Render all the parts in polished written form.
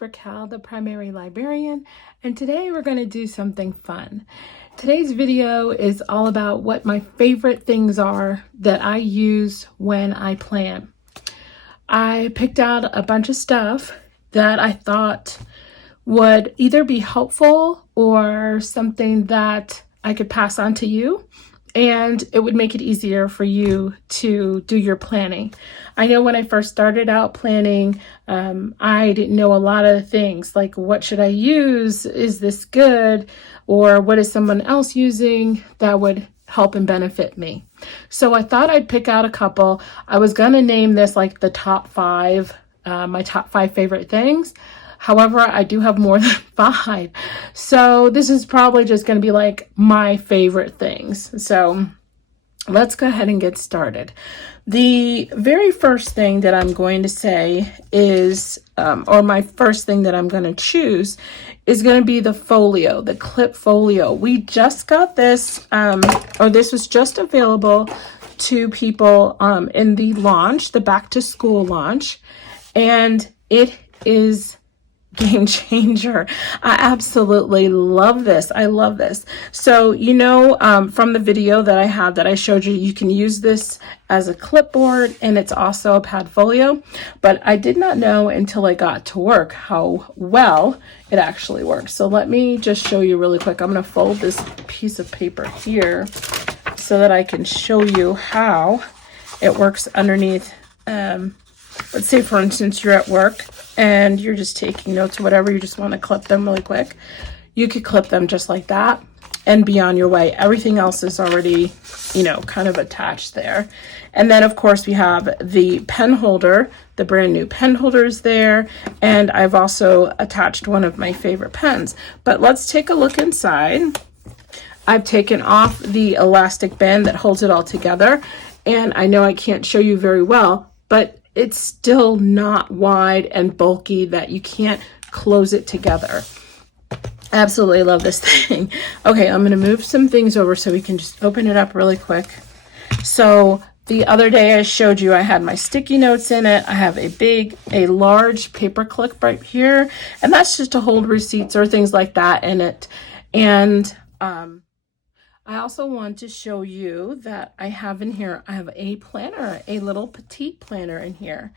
Raquel, the primary librarian, and today we're going to do something fun. Today's video is all about what my favorite things are that I use when I plan. I picked out a bunch of stuff that I thought would either be helpful or something that I could pass on to you, and it would make it easier for you to do your planning. I know when I first started out planning, I didn't know a lot of things like what should I use? Is this good? Or what is someone else using that would help and benefit me? So I thought I'd pick out a couple. I was going to name this like the top five, my top five favorite things. However, I do have more than five. So this is probably just going to be like my favorite things. So let's go ahead and get started. The very first thing that I'm going to say is, or my first thing that I'm going to choose is going to be the folio, the clip folio. We just got this, or this was just available to people in the launch, the back to school launch, and it is game changer. I absolutely love this. I love this. So, you know, from the video that I had that I showed you, you can use this as a clipboard and it's also a pad folio, but I did not know until I got to work how well it actually works. So let me just show you really quick. I'm going to fold this piece of paper here so that I can show you how it works underneath. Let's say, for instance, you're at work and you're just taking notes or whatever, you just want to clip them really quick. You could clip them just like that and be on your way. Everything else is already, you know, kind of attached there. And then, of course, we have the pen holder. The brand new pen holder is there. And I've also attached one of my favorite pens. But let's take a look inside. I've taken off the elastic band that holds it all together. And I know I can't show you very well, but it's still not wide and bulky that you can't close it together. Absolutely love this thing. Okay, I'm going to move some things over so we can just open it up really quick. So the other day I showed you I had my sticky notes in it. I have a large paper clip right here, and that's just to hold receipts or things like that in it. And I also want to show you that I have in here, I have a planner, a little petite planner in here.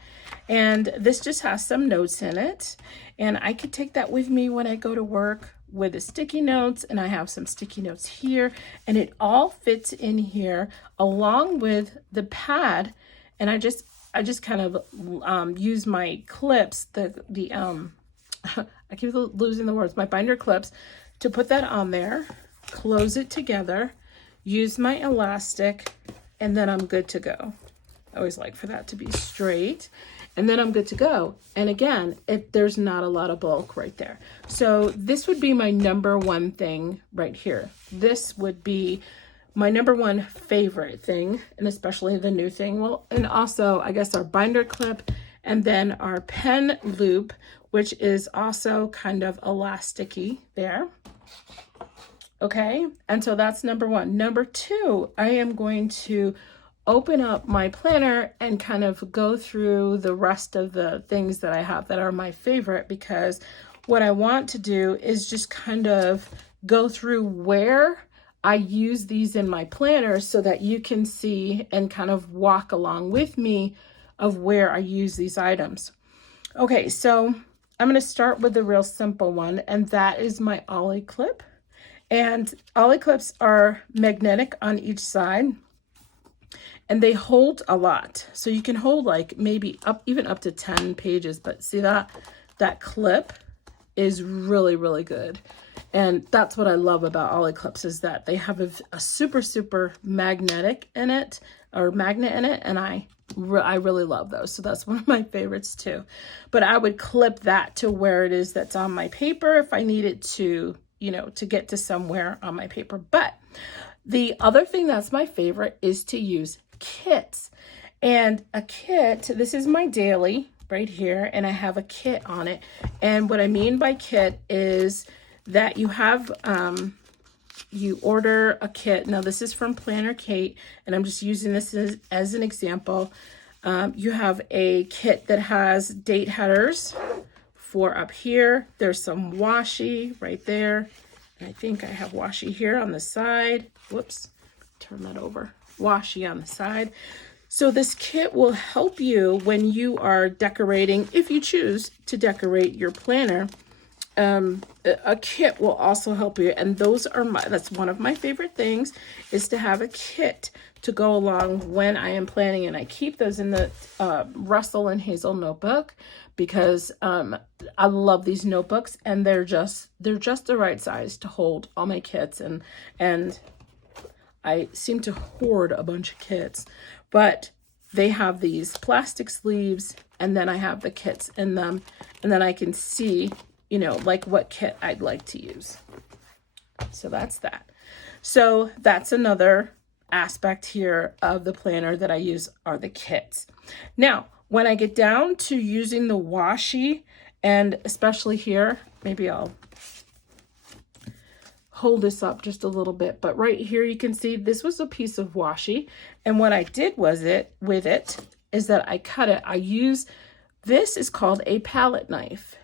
And this just has some notes in it. And I could take that with me when I go to work with the sticky notes. And I have some sticky notes here. And it all fits in here along with the pad. And I just kind of use my clips, I keep losing the words, my binder clips, to put that on there. Close it together, use my elastic, and then I'm good to go. I always like for that to be straight, and then I'm good to go. And again, there's not a lot of bulk right there. So this would be my number one thing right here. This would be my number one favorite thing, and especially the new thing. Well, and also I guess our binder clip, and then our pen loop, which is also kind of elasticy there. Okay, and so that's number one. Number two, I am going to open up my planner and kind of go through the rest of the things that I have that are my favorite, because what I want to do is just kind of go through where I use these in my planner so that you can see and kind of walk along with me of where I use these items. Okay, so I'm going to start with the real simple one, and that is my ollie clip. And ollie clips are magnetic on each side, and they hold a lot. So you can hold like maybe even up to 10 pages, but see that clip is really, really good. And that's what I love about ollie clips, is that they have a super, super magnetic in it, or magnet in it. And I really love those. So that's one of my favorites too. But I would clip that to where it is that's on my paper if I needed to, you know, to get to somewhere on my paper. But the other thing that's my favorite is to use kits. And a kit, this is my daily right here, and I have a kit on it. And what I mean by kit is that you have, you order a kit. Now this is from Planner Kate, and I'm just using this as an example. You have a kit that has date headers for up here. There's some washi right there. And I think I have washi here on the side. Whoops, turn that over. Washi on the side. So this kit will help you when you are decorating, if you choose to decorate your planner. A kit will also help you, and that's one of my favorite things, is to have a kit to go along when I am planning. And I keep those in the Russell and Hazel notebook because I love these notebooks, and they're just the right size to hold all my kits, and I seem to hoard a bunch of kits, but they have these plastic sleeves, and then I have the kits in them, and then I can see, you know, like what kit I'd like to use. So that's that. So that's another aspect here of the planner that I use are the kits. Now, when I get down to using the washi, and especially here, maybe I'll hold this up just a little bit, but right here you can see this was a piece of washi, and what I did with it is that I cut it. This is called a palette knife,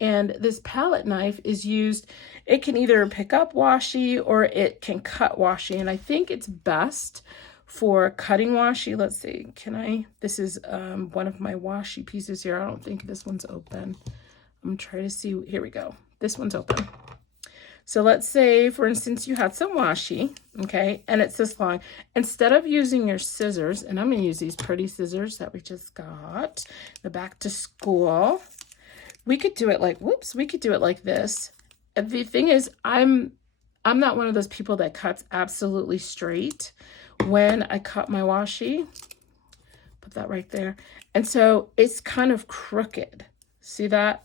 and this palette knife is used, it can either pick up washi or it can cut washi, and I think it's best for cutting washi. Let's see, this is one of my washi pieces here. I don't think this one's open. I'm trying to see, here we go. This one's open. So let's say, for instance, you had some washi, okay, and it's this long. Instead of using your scissors, and I'm going to use these pretty scissors that we just got, the back to school, we could do it like, we could do it like this. And the thing is, I'm not one of those people that cuts absolutely straight when I cut my washi. Put that right there. And so it's kind of crooked. See that?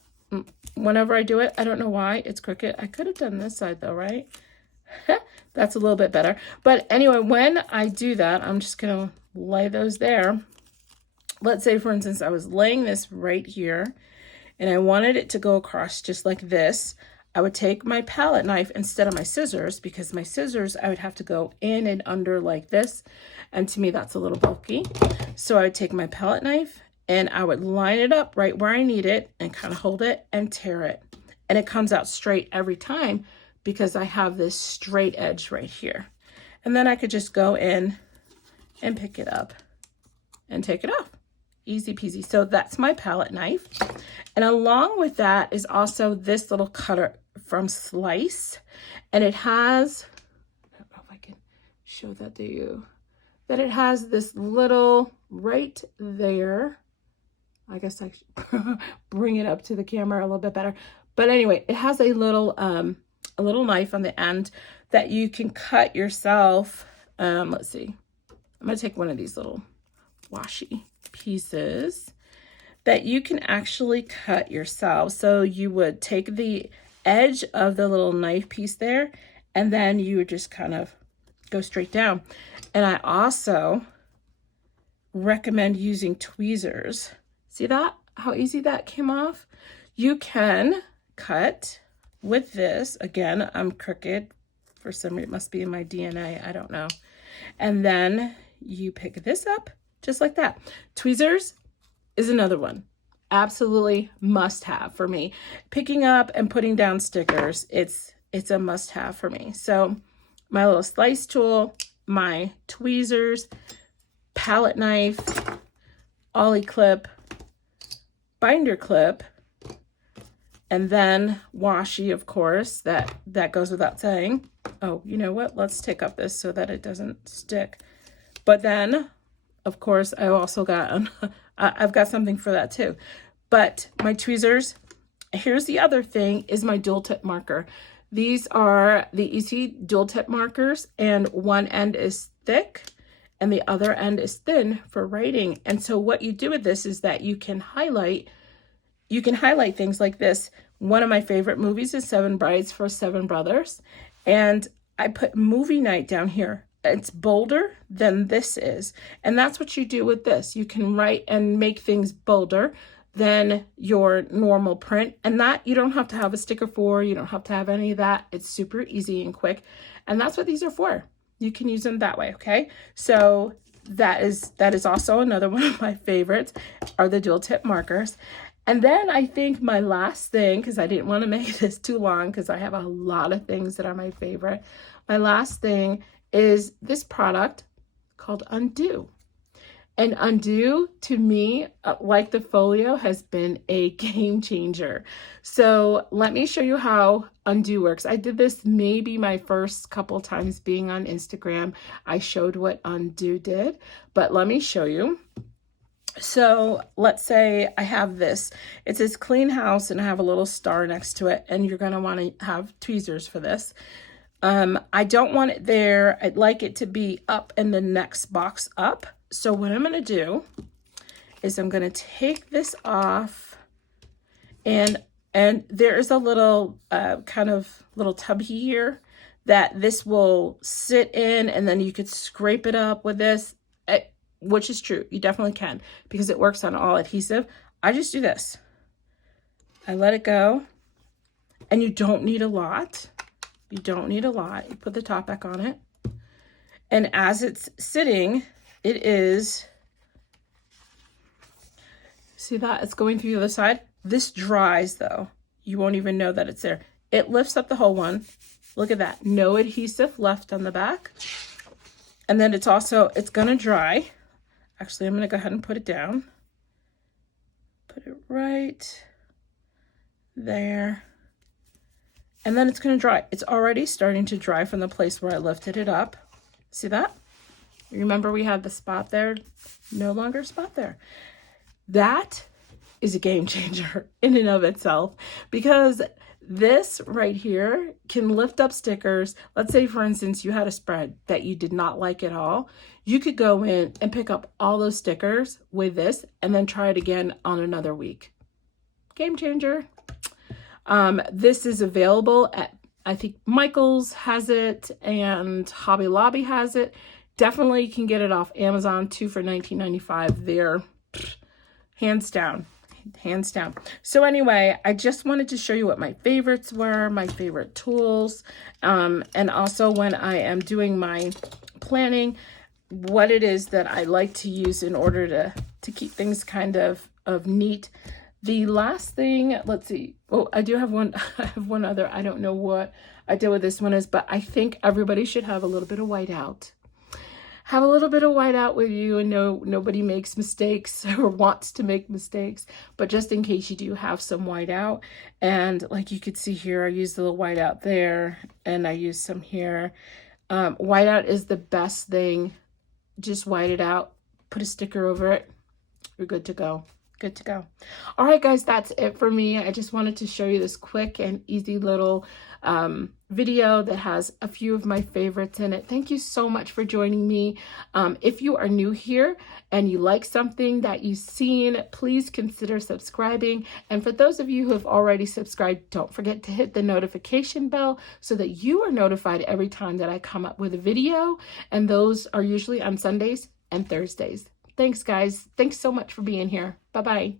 Whenever I do it, I don't know why it's crooked. I could have done this side though, right? That's a little bit better. But anyway, when I do that, I'm just going to lay those there. Let's say, for instance, I was laying this right here and I wanted it to go across just like this. I would take my palette knife instead of my scissors, because my scissors, I would have to go in and under like this. And to me, that's a little bulky. So I would take my palette knife and I would line it up right where I need it and kind of hold it and tear it. And it comes out straight every time because I have this straight edge right here. And then I could just go in and pick it up and take it off. Easy peasy. So that's my palette knife. And along with that is also this little cutter from Slice. And it has, I don't know if I can show that to you, that it has this little right there. I guess I should bring it up to the camera a little bit better. But anyway, it has a little knife on the end that you can cut yourself. Let's see. I'm going to take one of these little washi pieces that you can actually cut yourself. So you would take the edge of the little knife piece there, and then you would just kind of go straight down. And I also recommend using tweezers. See that? How easy that came off? You can cut with this. Again, I'm crooked. For some reason, it must be in my DNA. I don't know. And then you pick this up just like that. Tweezers is another one. Absolutely must have for me. Picking up and putting down stickers, it's a must have for me. So my little slice tool, my tweezers, palette knife, ollie clip, binder clip, and then washi, of course, that goes without saying. Oh, you know what? Let's take up this so that it doesn't stick. But then, of course, I also got, I've got something for that too. But my tweezers, here's the other thing, is my dual tip marker. These are the Easy dual tip markers, and one end is thick and the other end is thin for writing. And so what you do with this is that you can highlight things like this. One of my favorite movies is 7 Brides for 7 Brothers. And I put movie night down here. It's bolder than this is. And that's what you do with this. You can write and make things bolder than your normal print. And that you don't have to have a sticker for. You don't have to have any of that. It's super easy and quick. And that's what these are for. You can use them that way, okay? So that is also another one of my favorites, are the dual tip markers. And then I think my last thing, because I didn't want to make this too long because I have a lot of things that are my favorite. My last thing is this product called Undo. And Undo, to me, like the folio, has been a game changer. So let me show you how Undo works. I did this maybe my first couple times being on Instagram. I showed what Undo did, but let me show you. So let's say I have this. It says clean house and I have a little star next to it, and you're going to want to have tweezers for this. I don't want it there. I'd like it to be up in the next box up. So what I'm going to do is I'm going to take this off, and there is a little kind of little tub here that this will sit in, and then you could scrape it up with this. Which is true. You definitely can because it works on all adhesive. I just do this. I let it go, and you don't need a lot. You don't need a lot. You put the top back on it, and as it's sitting, it is, see that? It's going through the other side. This dries though. You won't even know that it's there. It lifts up the whole one. Look at that. No adhesive left on the back. And then it's gonna dry. Actually, I'm going to go ahead and put it down. Put it right there. And then it's going to dry. It's already starting to dry from the place where I lifted it up. See that? Remember we had the spot there? No longer a spot there. That is a game changer in and of itself, because this right here can lift up stickers. Let's say, for instance, you had a spread that you did not like at all. You could go in and pick up all those stickers with this and then try it again on another week. Game changer. This is available at, I think Michael's has it and Hobby Lobby has it. Definitely can get it off Amazon too for $19.95. There, hands down. Hands down. So anyway, I just wanted to show you what my favorites were, my favorite tools, and also when I am doing my planning, what it is that I like to use in order to keep things kind of neat. The last thing, let's see. Oh, I do have one. I have one other. I don't know what I did with this one is, but I think everybody should have a little bit of whiteout. Have a little bit of whiteout with you, and nobody makes mistakes or wants to make mistakes, but just in case you do have some whiteout. And like you could see here, I used a little whiteout there and I used some here. Whiteout is the best thing. Just white it out, put a sticker over it. You're good to go. Good to go. All right, guys, that's it for me. I just wanted to show you this quick and easy little video that has a few of my favorites in it. Thank you so much for joining me. If you are new here and you like something that you've seen, please consider subscribing. And for those of you who have already subscribed, don't forget to hit the notification bell so that you are notified every time that I come up with a video. And those are usually on Sundays and Thursdays. Thanks, guys. Thanks so much for being here. Bye-bye.